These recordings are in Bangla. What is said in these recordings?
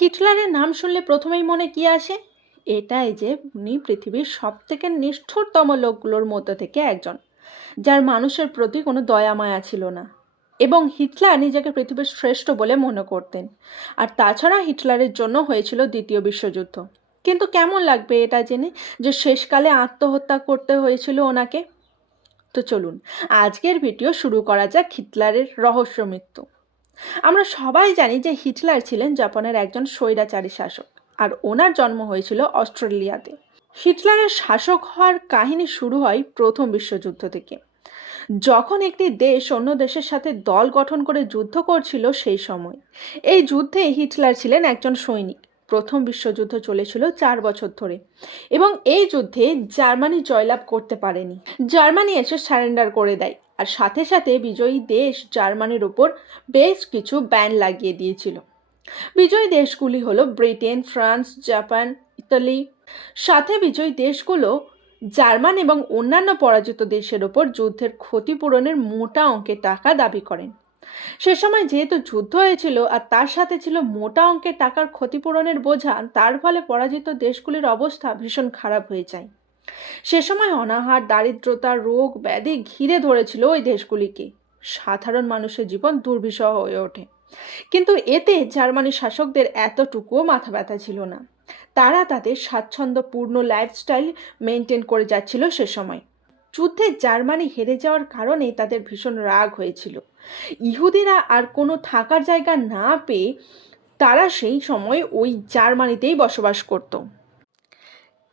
হিটলারের নাম শুনলে প্রথমেই মনে কি আসে? এটাই যে উনি পৃথিবীর সব থেকে নিষ্ঠুরতম লোকগুলোর মধ্যে থেকে একজন, যার মানুষের প্রতি কোনো দয়া মায়া ছিল না। এবং হিটলার নিজেকে পৃথিবীর শ্রেষ্ঠ বলে মনে করতেন। আর তাছাড়া হিটলারের জন্য হয়েছিল দ্বিতীয় বিশ্বযুদ্ধ। কিন্তু কেমন লাগবে এটা জেনে যে শেষকালে আত্মহত্যা করতে হয়েছিল ওনাকে? তো চলুন, আজকের ভিডিও শুরু করা যাক হিটলারের রহস্য মৃত্যু। আমরা সবাই জানি যে হিটলার ছিলেন জাপানের একজন স্বৈরাচারী শাসক, আর ওনার জন্ম হয়েছিল অস্ট্রেলিয়াতে। হিটলারের শাসক হওয়ার কাহিনী শুরু হয় প্রথম বিশ্বযুদ্ধ থেকে। যখন একটি দেশ অন্য দেশের সাথে দল গঠন করে যুদ্ধ করছিল সেই সময়। এই যুদ্ধে হিটলার ছিলেন একজন সৈনিক। প্রথম বিশ্বযুদ্ধ চলেছিল চার বছর ধরে এবং এই যুদ্ধে জার্মানি জয়লাভ করতে পারেনি। জার্মানি এসে সারেন্ডার করে দেয় আর সাথে সাথে বিজয়ী দেশ জার্মানির ওপর বেশ কিছু ব্যান লাগিয়ে দিয়েছিল। বিজয়ী দেশগুলি হলো ব্রিটেন, ফ্রান্স, জাপান, ইতালি। সাথে বিজয়ী দেশগুলো জার্মান এবং অন্যান্য পরাজিত দেশের ওপর যুদ্ধের ক্ষতিপূরণের মোটা অঙ্কের টাকা দাবি করেন। সে সময় যেহেতু যুদ্ধ হয়েছিল আর তার সাথে ছিল মোটা অঙ্কের টাকার ক্ষতিপূরণের বোঝা, তার ফলে পরাজিত দেশগুলির অবস্থা ভীষণ খারাপ হয়ে যায়। সে সময় অনাহার, দারিদ্রতা, রোগ, ব্যাধি ঘিরে ধরেছিল ওই দেশগুলিকে। সাধারণ মানুষের জীবন দুর্বিষহ হয়ে ওঠে। কিন্তু এতে জার্মানি শাসকদের এতটুকুও মাথা ব্যথা ছিল না। তারা তাদের স্বাচ্ছন্দ্যপূর্ণ লাইফস্টাইল মেনটেন করে যাচ্ছিল সে সময়। যুদ্ধে জার্মানি হেরে যাওয়ার কারণে তাদের ভীষণ রাগ হয়েছিল। ইহুদিরা আর কোনো থাকার জায়গা না পেয়ে তারা সেই সময় ওই জার্মানিতেই বসবাস করতো।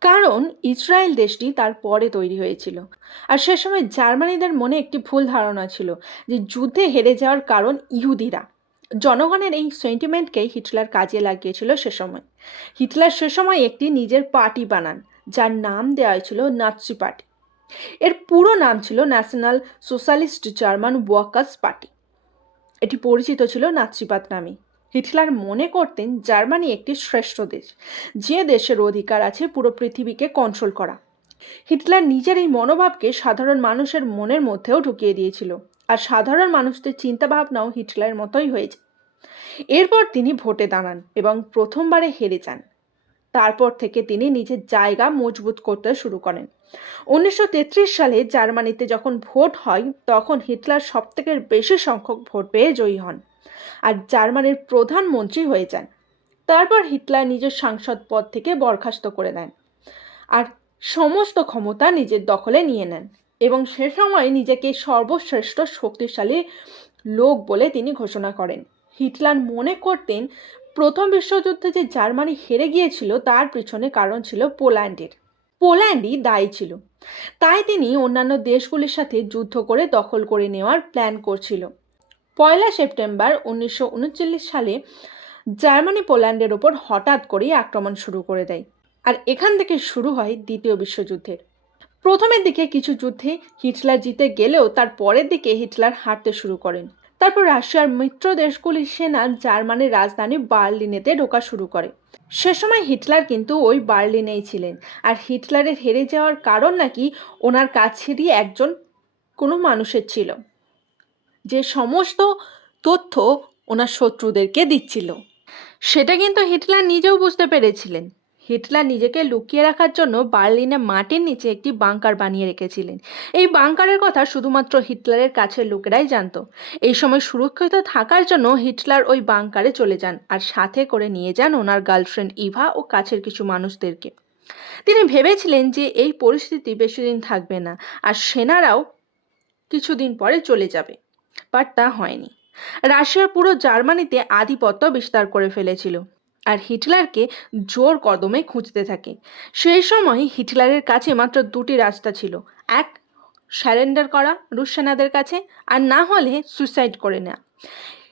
কারণ ইসরায়েল দেশটি তার পরে তৈরি হয়েছিল। আর সে সময় জার্মানিদের মনে একটি ভুল ধারণা ছিল যে যুদ্ধে হেরে যাওয়ার কারণ ইহুদিরা। জনগণের এই সেন্টিমেন্টকেই হিটলার কাজে লাগিয়েছিল সে সময়। হিটলার সে সময় একটি নিজের পার্টি বানান, যার নাম দেওয়া হয়েছিল নাৎসি পার্টি। এর পুরো নাম ছিল national socialist German workers party এটি পরিচিত ছিল নাৎসিপাত নামে। হিটলার মনে করতেন জার্মানি একটি শ্রেষ্ঠ দেশ। যে দেশের অধিকার আছে পুরো পৃথিবীকে কন্ট্রোল করা। হিটলার নিজের এই মনোভাবকে সাধারণ মানুষের মনের মধ্যেও ঢুকিয়ে দিয়েছিল। আর সাধারণ মানুষদের চিন্তাভাবনাও হিটলারের মতোই হয়েছে। এরপর তিনি ভোটে দাঁড়ান এবং প্রথমবারে হেরে যান। তারপর থেকে তিনি নিজের জায়গা মজবুত করতে শুরু করেন। উনিশশো তেত্রিশ সালে জার্মানিতে যখন ভোট হয়, তখন হিটলার সবথেকে বেশি সংখ্যক ভোট পেয়ে জয়ী হন আর জার্মানির প্রধানমন্ত্রী হয়ে যান। তারপর হিটলার নিজের সাংসদ পদ থেকে বরখাস্ত করে দেন আর সমস্ত ক্ষমতা নিজের দখলে নিয়ে নেন এবং সে সময় নিজেকে সর্বশ্রেষ্ঠ শক্তিশালী লোক বলে তিনি ঘোষণা করেন। হিটলার মনে করতেন, প্রথম বিশ্বযুদ্ধে যে জার্মানি হেরে গিয়েছিল, তার পিছনে কারণ ছিল পোল্যান্ডের। পোল্যান্ডই দায়ী ছিল। তাই তিনি অন্যান্য দেশগুলির সাথে যুদ্ধ করে দখল করে নেওয়ার প্ল্যান করছিল। পয়লা সেপ্টেম্বর উনিশশো উনচল্লিশ সালে জার্মানি পোল্যান্ডের ওপর হঠাৎ করেই আক্রমণ শুরু করে দেয় আর এখান থেকে শুরু হয় দ্বিতীয় বিশ্বযুদ্ধের। প্রথমের দিকে কিছু যুদ্ধে হিটলার জিতে গেলেও তার পরের দিকে হিটলার হারতে শুরু করেন। তারপর রাশিয়ার মিত্র দেশগুলির সেনা জার্মানির রাজধানী বার্লিনেতে ঢোকা শুরু করে। সে সময় হিটলার কিন্তু ওই বার্লিনেই ছিলেন। আর হিটলারের হেরে যাওয়ার কারণ নাকি ওনার কাছেরই একজন কোনো মানুষের ছিল। যে সমস্ত তথ্য ওনার শত্রুদেরকে দিচ্ছিল। সেটা কিন্তু হিটলার নিজেও বুঝতে পেরেছিলেন। হিটলার নিজেকে লুকিয়ে রাখার জন্য বার্লিনে মাটির নিচে একটি বাংকার বানিয়ে রেখেছিলেন। এই বাংকারের কথা শুধুমাত্র হিটলারের কাছের লোকেরাই জানত। এই সময় সুরক্ষিত থাকার জন্য হিটলার ওই বাংকারে চলে যান আর সাথে করে নিয়ে যান ওনার গার্লফ্রেন্ড ইভা ও কাছের কিছু মানুষদেরকে। তিনি ভেবেছিলেন যে এই পরিস্থিতি বেশি দিন থাকবে না আর সেনারাও কিছুদিন পরে চলে যাবে। বাট তা হয়নি। রাশিয়া পুরো জার্মানিতে আধিপত্য বিস্তার করে ফেলেছিল। আর হিটলারকে জোর কদমে খুঁজতে থাকে। সেই সময় হিটলারের কাছে মাত্র দুটি রাস্তা ছিল, এক স্যারেন্ডার করা রুশ সেনাদের কাছে আর না হলে সুইসাইড করে নেওয়া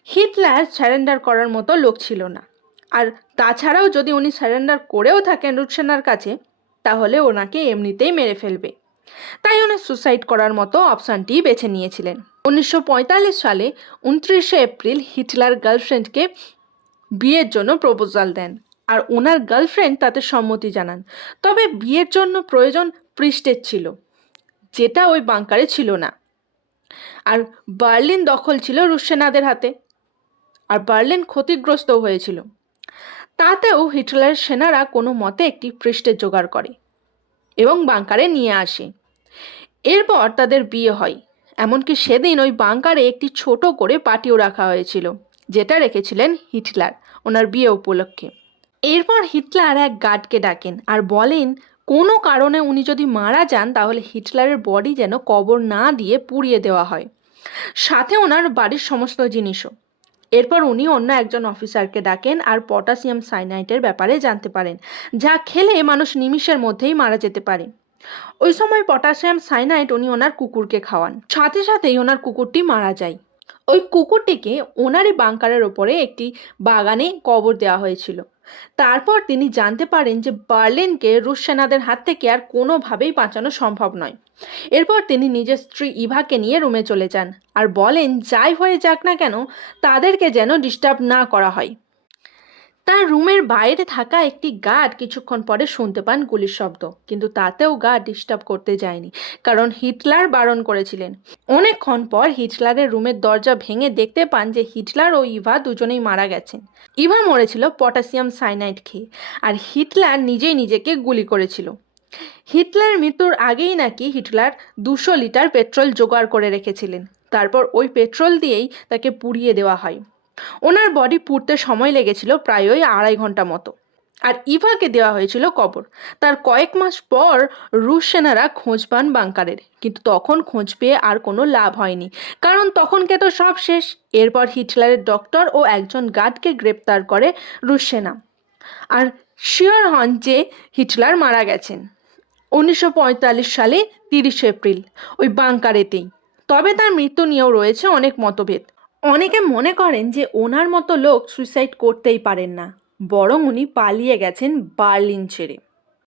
হিটলার স্যারেন্ডার করার মতো লোক ছিল না। আর তাছাড়াও যদি উনি স্যারেন্ডার করেও থাকেন রুশ সেনার কাছে, তাহলে ওনাকে এমনিতেই মেরে ফেলবে। তাই উনি সুসাইড করার মতো অপশানটি বেছে নিয়েছিলেন। উনিশশো পঁয়তাল্লিশ সালে উনত্রিশে এপ্রিল হিটলার গার্লফ্রেন্ডকে বিয়ের জন্য প্রপোজাল দেন আর ওনার গার্লফ্রেন্ড তাতে সম্মতি জানান। তবে বিয়ের জন্য প্রয়োজন পৃষ্ঠের ছিল, যেটা ওই বাংকারে ছিল না। আর বার্লিন দখল ছিল রুশসেনাদের হাতে, আর বার্লিন ক্ষতিগ্রস্ত হয়েছিল। তাতেও হিটলারের সেনারা কোনো মতে একটি পৃষ্ঠের জোগাড় করে এবং বাংকারে নিয়ে আসে। এরপর তাদের বিয়ে হয়, এমনকি সেদিন ওই বাংকারে একটি ছোট করে পার্টিও রাখা হয়েছিল। যেটা রেখেছিলেন হিটলার, ওনার বিয়ে উপলক্ষে। এরপর হিটলার এক গার্ডকে ডাকেন আর বলেন, কোনো কারণে উনি যদি মারা যান, তাহলে হিটলারের বডি যেন কবর না দিয়ে পুড়িয়ে দেওয়া হয়। সাথে ওনার বাড়ির সমস্ত জিনিসও। এরপর উনি অন্য একজন অফিসারকে ডাকেন আর পটাশিয়াম সাইনাইটের ব্যাপারে জানতে পারেন, যা খেলে মানুষ নিমিষের মধ্যেই মারা যেতে পারে। ওই সময় পটাশিয়াম সাইনাইট উনি ওনার কুকুরকে খাওয়ান। সাথে সাথেই ওনার কুকুরটি মারা যায়। ওই কুকুরটিকে ওনারই বাংকারের ওপরে একটি বাগানে কবর দেওয়া হয়েছিল। তারপর তিনি জানতে পারেন যে বার্লিনকে রুশ সেনাদের হাত থেকে আর কোনোভাবেই বাঁচানো সম্ভব নয়। এরপর তিনি নিজের স্ত্রী ইভাকে নিয়ে রুমে চলে যান আর বলেন, যাই হয়ে যাক না কেন, তাদেরকে যেন ডিস্টার্ব না করা হয়। তার রুমের বাইরে থাকা একটি গার্ড কিছুক্ষণ পরে শুনতে পান গুলির শব্দ, কিন্তু তাতেও গার্ড ডিস্টার্ব করতে যায়নি, কারণ হিটলার বারণ করেছিলেন। অনেকক্ষণ পর হিটলারের রুমের দরজা ভেঙে দেখতে পান যে হিটলার ও ইভা দুজনেই মারা গেছেন। ইভা মরেছিল পটাশিয়াম সাইনাইড খেয়ে, আর হিটলার নিজেই নিজেকে গুলি করেছিল। হিটলার মৃত্যুর আগেই নাকি হিটলার দুশো লিটার পেট্রোল জোগাড় করে রেখেছিলেন। তারপর ওই পেট্রোল দিয়েই তাকে পুড়িয়ে দেওয়া হয়। ওনার বডি পুড়তে সময় লেগেছিল প্রায় ওই আড়াই ঘণ্টা মতো। আর ইভাকে দেওয়া হয়েছিল কবর। তার কয়েক মাস পর রুশ সেনারা খোঁজ পান বাংকারের। কিন্তু তখন খোঁজ পেয়ে আর কোনো লাভ হয়নি। কারণ তখনকে তো সব শেষ। এরপর হিটলারের ডক্টর ও একজন গার্ডকে গ্রেপ্তার করে রুশ সেনা। আর শিওর হন যে হিটলার মারা গেছেন। উনিশশো পঁয়তাল্লিশ সালে তিরিশে এপ্রিল, ওই বাংকারেতেই। তবে তার মৃত্যু নিয়েও রয়েছে অনেক মতভেদ। অনেকে মনে করেন যে ওনার মতো লোক সুইসাইড করতেই পারেন না, বরং উনি পালিয়ে গেছেন বার্লিন ছেড়ে।